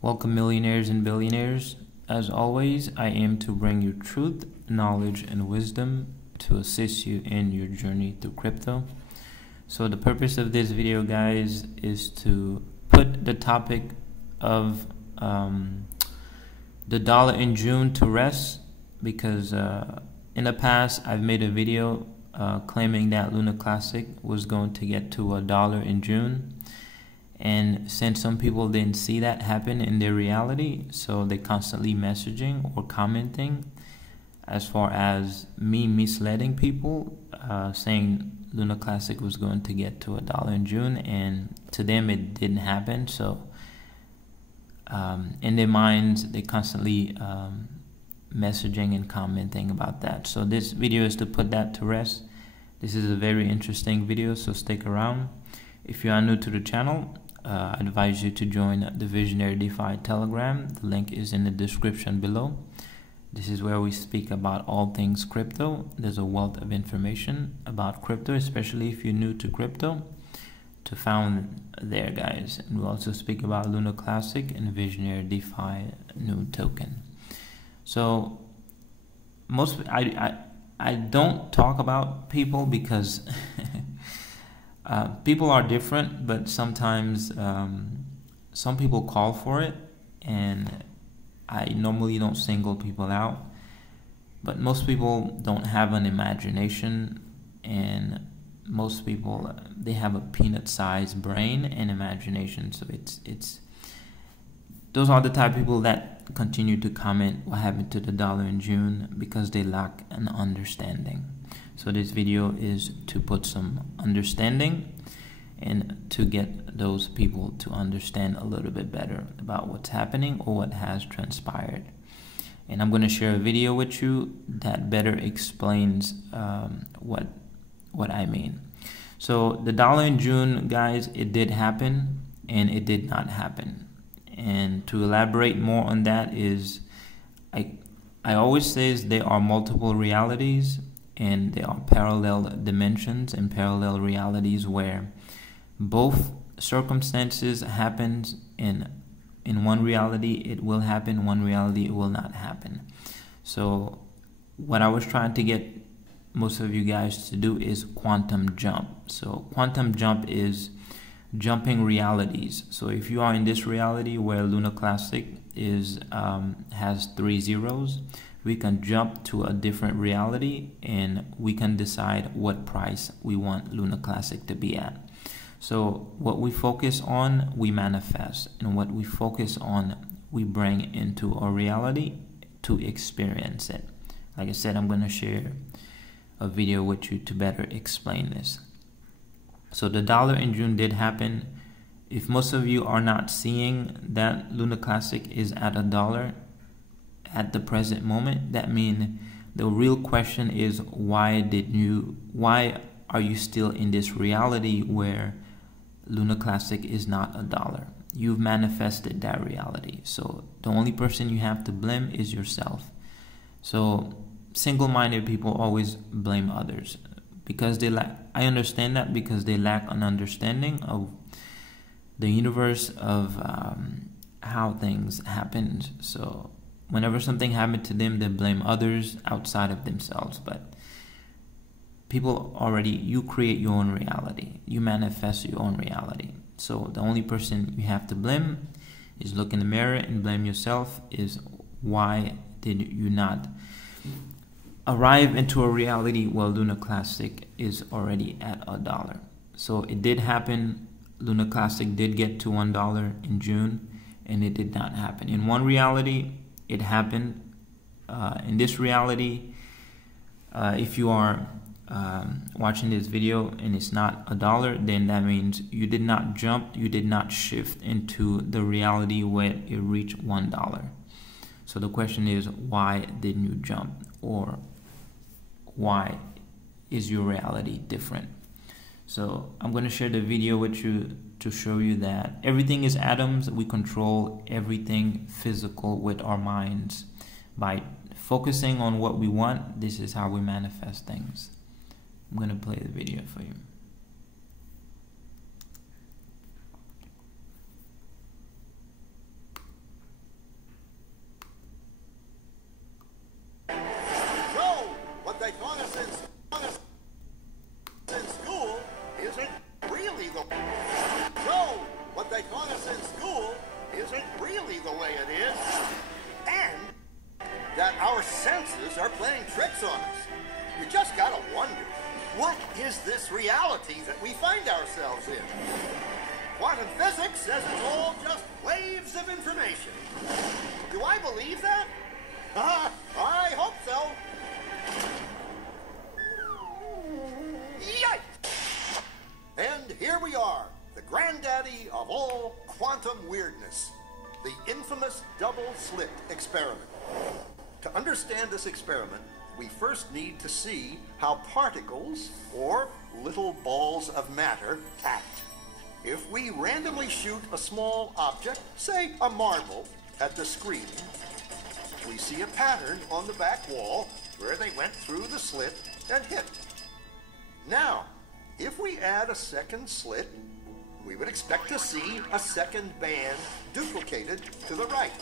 Welcome, millionaires and billionaires. As always, I aim to bring you truth, knowledge, and wisdom to assist you in your journey through crypto. So the purpose of this video, guys, is to put the topic of the dollar in June to rest, because in the past I've made a video claiming that Luna Classic was going to get to $1 in June. And since some people didn't see that happen in their reality, so they constantly messaging or commenting as far as me misleading people, saying Luna Classic was going to get to $1 in June, and to them it didn't happen. So in their minds, they constantly messaging and commenting about that. So this video is to put that to rest. This is a very interesting video, so stick around. If you are new to the channel, I advise you to join the VisionaryDeFi Telegram. The link is in the description below. This is where we speak about all things crypto. There's a wealth of information about crypto, especially if you're new to crypto, to found there, guys. And we also speak about Luna Classic and VisionaryDeFi new token. So I don't talk about people because people are different, but sometimes some people call for it, and I normally don't single people out. But most people don't have an imagination, and most people, they have a peanut-sized brain and imagination. So it's those are the type of people that continue to comment what happened to the dollar in June because they lack an understanding. So this video is to put some understanding and to get those people to understand a little bit better about what's happening or what has transpired. And I'm going to share a video with you that better explains what I mean. So the dollar in June, guys, it did happen and it did not happen. And to elaborate more on that is, I always say there are multiple realities, and there are parallel dimensions and parallel realities where both circumstances happen. In one reality it will happen, one reality it will not happen. So what I was trying to get most of you guys to do is quantum jump. So quantum jump is jumping realities. So if you are in this reality where Luna Classic is has 3 zeros, we can jump to a different reality and we can decide what price we want Luna Classic to be at. So what we focus on, we manifest, and what we focus on, we bring into our reality to experience it. Like I said, I'm going to share a video with you to better explain this. So the dollar in June did happen. If most of you are not seeing that Luna Classic is at $1 at the present moment, that means the real question is, why are you still in this reality where Luna Classic is not $1? You've manifested that reality. So the only person you have to blame is yourself. So single-minded people always blame others because they lack. I understand that, because they lack an understanding of the universe, of how things happen. So whenever something happened to them, they blame others outside of themselves. But people already, you create your own reality. You manifest your own reality. So the only person you have to blame is look in the mirror and blame yourself. Is why did you not arrive into a reality where Luna Classic is already at $1? So it did happen. Luna Classic did get to $1 in June, and it did not happen. In one reality, it happened. In this reality, if you are watching this video and it's not $1, then that means you did not jump, you did not shift into the reality where it reached $1. So the question is, why didn't you jump, or why is your reality different? So I'm going to share the video with you to show you that everything is atoms. We control everything physical with our minds. By focusing on what we want, this is how we manifest things. I'm going to play the video for you. it really the way it is, and that our senses are playing tricks on us. You just gotta wonder, what is this reality that we find ourselves in? Quantum physics says it's all just waves of information. Do I believe that? I hope so. Yikes! And here we are, the granddaddy of all quantum weirdness, the infamous double-slit experiment. To understand this experiment, we first need to see how particles, or little balls of matter, act. If we randomly shoot a small object, say a marble, at the screen, we see a pattern on the back wall where they went through the slit and hit. Now, if we add a second slit, we would expect to see a second band duplicated to the right.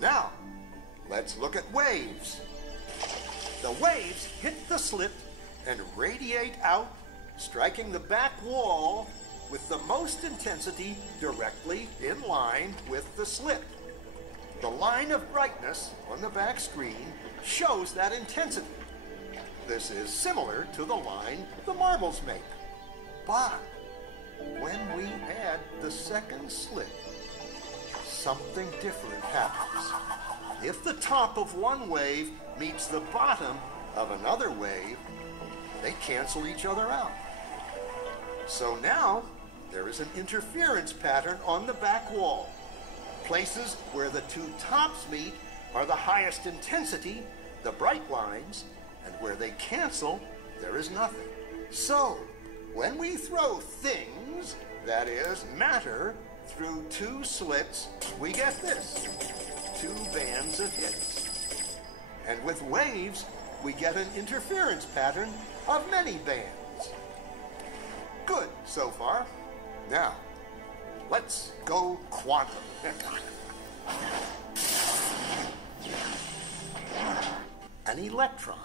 Now, let's look at waves. The waves hit the slit and radiate out, striking the back wall with the most intensity directly in line with the slit. The line of brightness on the back screen shows that intensity. This is similar to the line the marbles make. But when we add the second slit, something different happens. If the top of one wave meets the bottom of another wave, they cancel each other out. So now, there is an interference pattern on the back wall. Places where the two tops meet are the highest intensity, the bright lines, and where they cancel, there is nothing. So, when we throw things, that is, matter, through two slits, we get this, two bands of hits. And with waves, we get an interference pattern of many bands. Good so far. Now, let's go quantum. An electron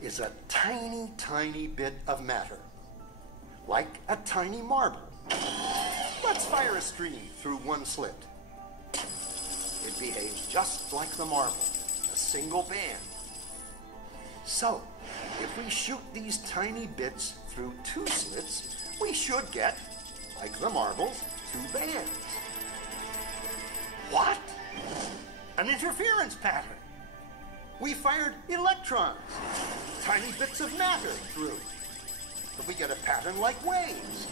is a tiny, tiny bit of matter, like a tiny marble. Let's fire a stream through one slit. It behaves just like the marble, a single band. So, if we shoot these tiny bits through two slits, we should get, like the marbles, two bands. What? An interference pattern. We fired electrons, tiny bits of matter through. But we get a pattern like waves,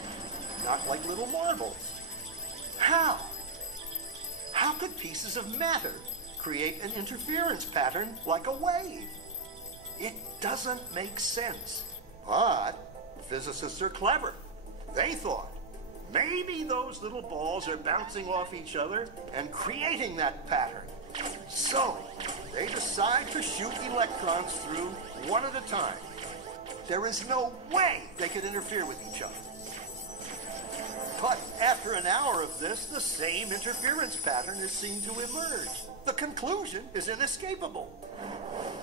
not like little marbles. How? How could pieces of matter create an interference pattern like a wave? It doesn't make sense. But physicists are clever. They thought, maybe those little balls are bouncing off each other and creating that pattern. So, they decide to shoot electrons through one at a time. There is no way they could interfere with each other. But after an hour of this, the same interference pattern is seen to emerge. The conclusion is inescapable.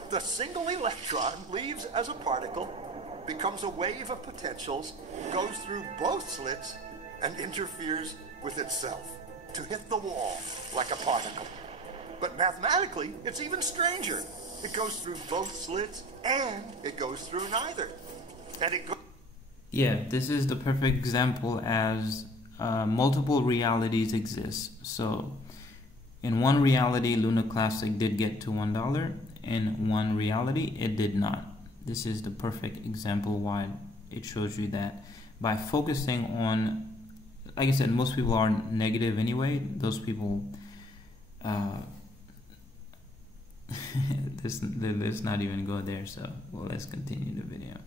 The single electron leaves as a particle, becomes a wave of potentials, goes through both slits, and interferes with itself to hit the wall like a particle. But mathematically, it's even stranger. It goes through both slits, and it goes through neither. And it goes... Yeah, this is the perfect example as multiple realities exist. So, in one reality, Luna Classic did get to $1. In one reality, it did not. This is the perfect example why it shows you that by focusing on, like I said, most people are negative anyway. Those people, let's not even go there. So, well, let's continue the video.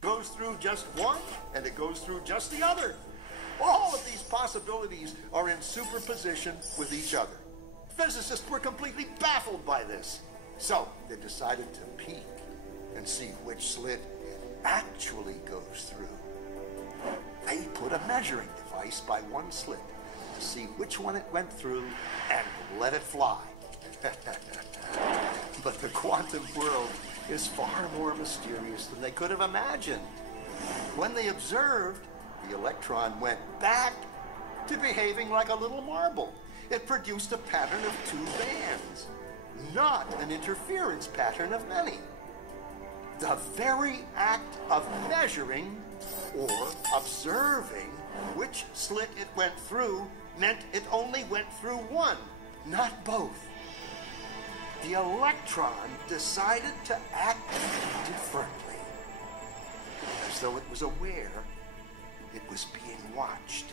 Goes through just one, and it goes through just the other. All of these possibilities are in superposition with each other. Physicists were completely baffled by this. So they decided to peek and see which slit it actually goes through. They put a measuring device by one slit to see which one it went through and let it fly. But the quantum world is far more mysterious than they could have imagined. When they observed, the electron went back to behaving like a little marble. It produced a pattern of 2 bands, not an interference pattern of many. The very act of measuring or observing which slit it went through meant it only went through one, not both. The electron decided to act differently, as though it was aware it was being watched.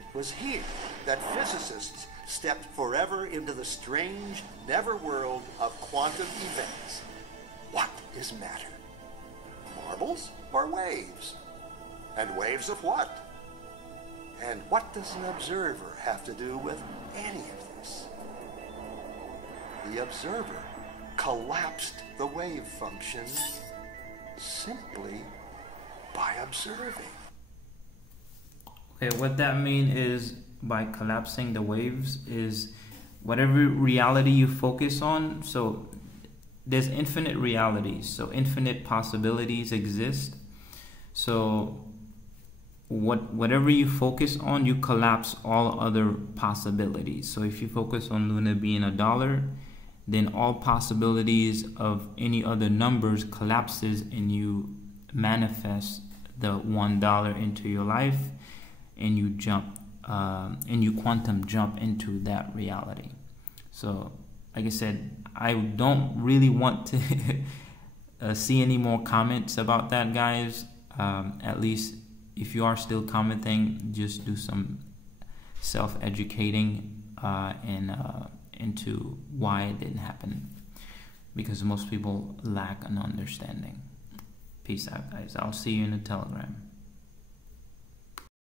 It was here that physicists stepped forever into the strange netherworld of quantum events. What is matter? Marbles or waves? And waves of what? And what does an observer have to do with any of this? The observer collapsed the wave function simply by observing. Okay, what that means is, by collapsing the waves, is whatever reality you focus on, so there's infinite realities, so infinite possibilities exist. So whatever you focus on, you collapse all other possibilities. So if you focus on Luna being $1, then all possibilities of any other numbers collapses, and you manifest the $1 into your life, and you jump and you quantum jump into that reality. So like I said, I don't really want to see any more comments about that, guys. At least if you are still commenting, just do some self-educating into why it didn't happen, because most people lack an understanding. Peace out, guys. I'll see you in the Telegram.